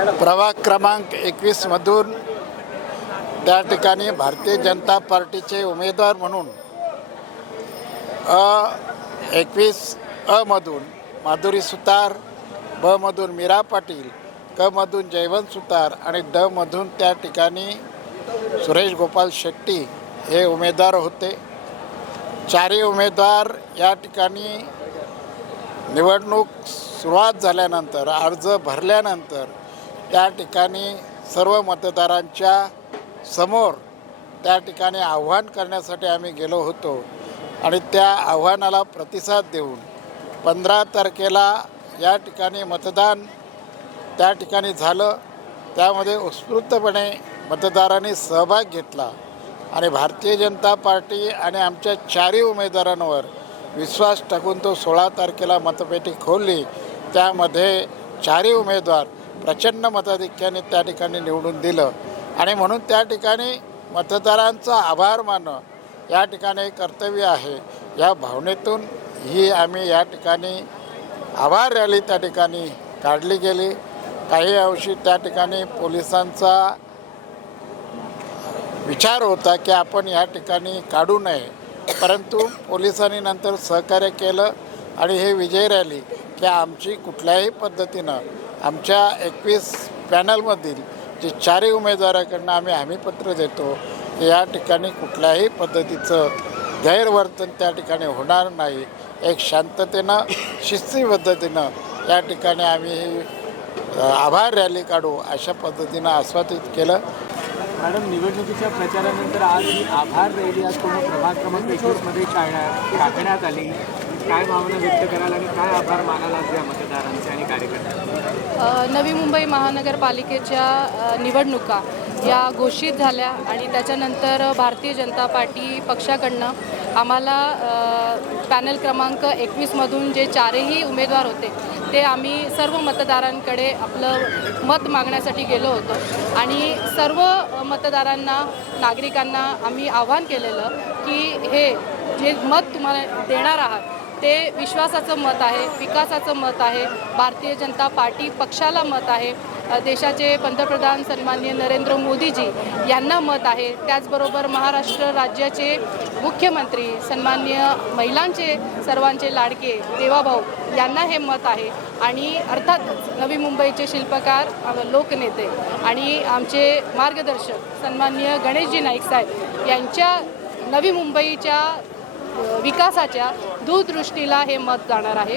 प्रभाग क्रमांक 21 मधून त्या ठिकाणी भारतीय जनता पार्टीचे उमेदवार म्हणून 21 अ मधून माधुरी सुतार, ब मधून मीरा पाटील, क मधून जयवंत सुतार आणि ड मधून त्या ठिकाणी सुरेश गोपाल शेट्टी हे उमेदवार होते। चारही उमेदवार या ठिकाणी निवडणूक सुरुवात झाल्यानंतर अर्ज भरल्यानंतर त्या ठिकाणी सर्व मतदारांच्या समोर त्या ठिकाणी आव्हान करण्यासाठी आम्ही गेलो होतो आणि त्या आव्हानाला प्रतिसाद देऊन 15 तारखेला या ठिकाणी मतदान त्या ठिकाणी झालं। त्यामध्ये उत्स्फूर्तपणे मतदारांनी सहभाग घेतला आणि भारतीय जनता पार्टी आणि आमच्या चारही उमेदवारांवर विश्वास टाकून तो 16 तारखेला मतपेटी खोलली। त्यामध्ये चारही उमेदवार प्रचंड मताधिक्याने त्या ठिकाणी निवडून दिलं आणि म्हणून त्या ठिकाणी मतदारांचा आभार मानणं या ठिकाणी कर्तव्य आहे। या भावनेतून ही आम्ही या ठिकाणी आभार रॅली त्या ठिकाणी काढली गेली। काही अंशी त्या ठिकाणी पोलिसांचा विचार होता की आपण या ठिकाणी काढू नये, परंतु पोलिसांनी नंतर सहकार्य केलं आणि हे विजय रॅली की आमची कुठल्याही पद्धतीनं आमच्या 21 पॅनलमधील जे चारही उमेदवाराकडनं आम्ही हमीपत्र देतो की या ठिकाणी कुठल्याही पद्धतीचं गैरवर्तन त्या ठिकाणी होणार नाही। एक शांततेनं शिस्ती पद्धतीनं या ठिकाणी आम्ही आभार रॅली काढू अशा पद्धतीनं आश्वासित केलं। मॅडम, निवडणुकीच्या प्रचारानंतर आज ही आभार रॅली आज पूर्ण प्रभाग क्रमांक 21 मध्ये टाकण्यात आली। काय भावना व्यक्त कराल आणि काय आभार मानाल आज या मतदारांचे आणि कार्यकर्त्यांचे? नवी मुंबई महानगरपालिकेच्या निवडणुका या घोषित झाल्या आणि त्याच्यानंतर भारतीय जनता पार्टी पक्षाकडनं आम्हाला पॅनल क्रमांक 21 मधून जे चारही उमेदवार होते ते आम्ही सर्व मतदारांकडे आपलं मत मागण्यासाठी गेलो होतो आणि सर्व मतदारांना, नागरिकांना आम्ही आवाहन केलेलं की हे जे मत तुम्हाला देणार आहात ते विश्वासाचं मत आहे, विकासाचं मत आहे, भारतीय जनता पार्टी पक्षाला मत आहे, देशाचे पंतप्रधान सन्माननीय नरेंद्र मोदीजी यांना मत आहे, त्याचबरोबर महाराष्ट्र राज्याचे मुख्यमंत्री सन्माननीय महिलांचे सर्वांचे लाडके देवाभाऊ यांना हे मत आहे आणि अर्थातच नवी मुंबईचे शिल्पकार, लोकनेते आणि आमचे मार्गदर्शक सन्माननीय गणेशजी नाईक साहेब यांच्या नवी मुंबईच्या विकासाच्या दूरदृष्टीला हे मत जाणार आहे।